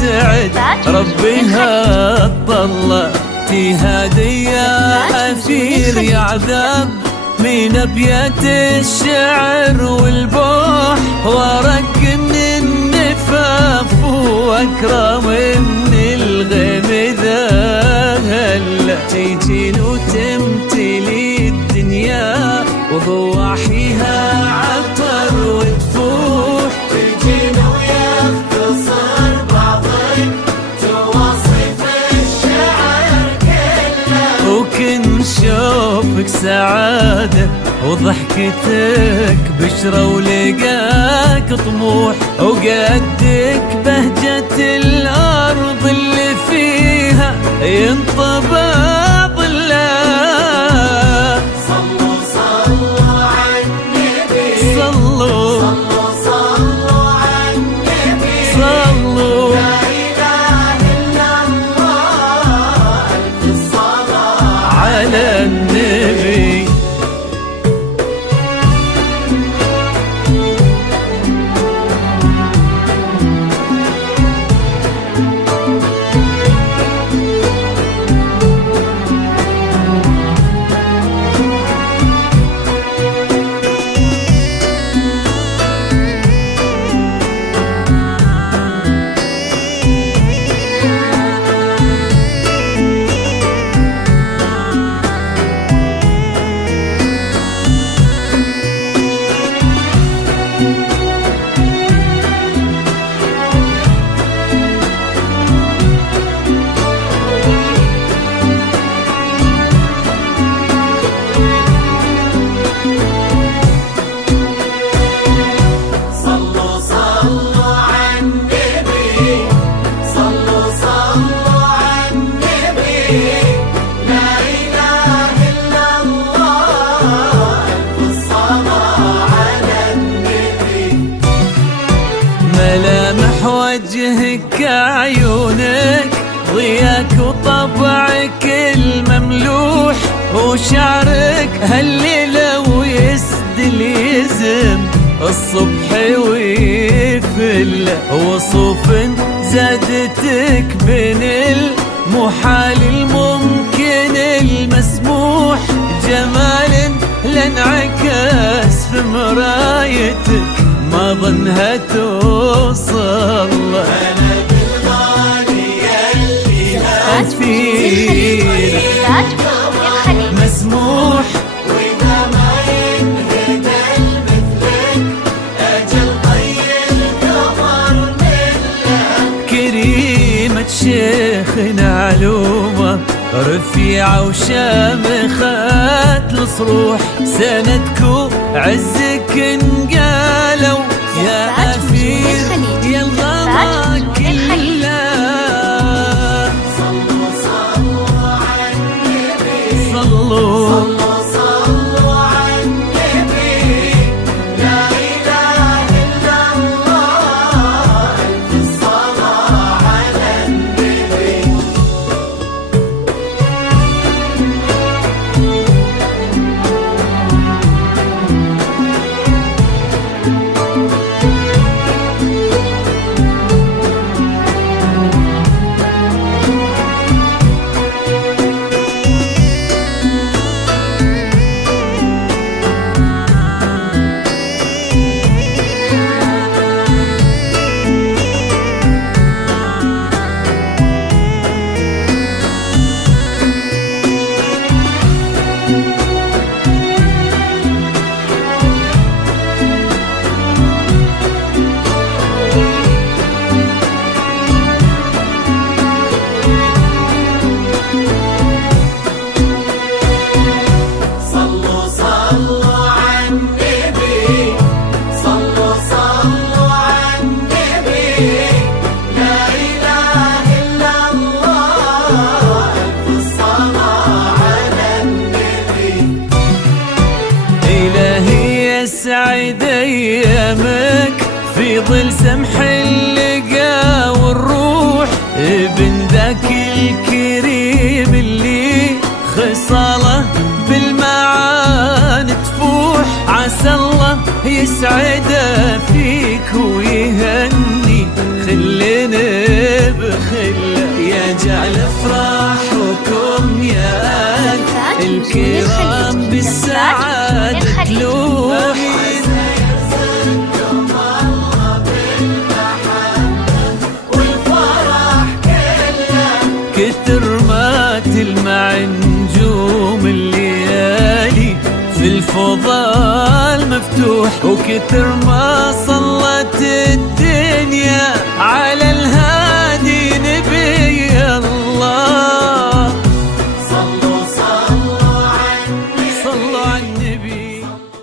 سعد ربها طلع هدية أثير يا عذاب من أبيات الشعر والبوح ورق من النفاف وأكرم من الغيم ذا هلا تيجين وتمتلي الدنيا وهو حيها عطر وتفوح تيجين ويختصر بعضك توصف الشعر كله وكن شوفك سعادة وضحكتك بشرة ولقاك طموح وقدك بهجة الأرض اللي فيها ينطبع ظلها. صلوا صلوا عالنبي صلوا صلوا صلوا عالنبي صلوا لا إله إلا الله ألف الصلاة على النبي. صلوا صلوا عالنبي صلوا صلوا عالنبي لا إله إلا الله ألف الصلاة على النبي. ملامح وجهك عيونك ضياك وطبعك المملوح وشعرك هالليلة ويسدل يزم الصبح ويفل وصوف زادتك بين المحال الممكن المسموح جمال لانعكس في مرايتك ما ظنها توصل أنا بالغالي اللي أثير مسموح وإذا ما ينهدى مثلك أجل طي القمر منك. كريمة شيخنا علومة رفيعة وشامخة الصروح سندكو عزك انقالوا يا أثير يلا ما كلا. صلوا صلوا عالنبي صلوا صلوا صلوا عالنبي لا إله إلا الله ألف الصلاة على النبي. صلوا صلوا عالنبي صلوا صلوا عالنبي لا إله إلا الله ألف الصلاة على النبي. إلهي يسعد أيامك في ظل سمح اللقا والروح ابن ذاك الكريم اللي خصاله بالمعاني تفوح عسى الله يسعد فيك ويهني خلينا تشعل افراحكم يا أهل الكرام بالسعادة تلوح. يرزقكم الله بالمحبة والفرح كله، كتر ما تلمع نجوم الليالي في الفضاء مفتوح، وكتر ما صلت الدنيا على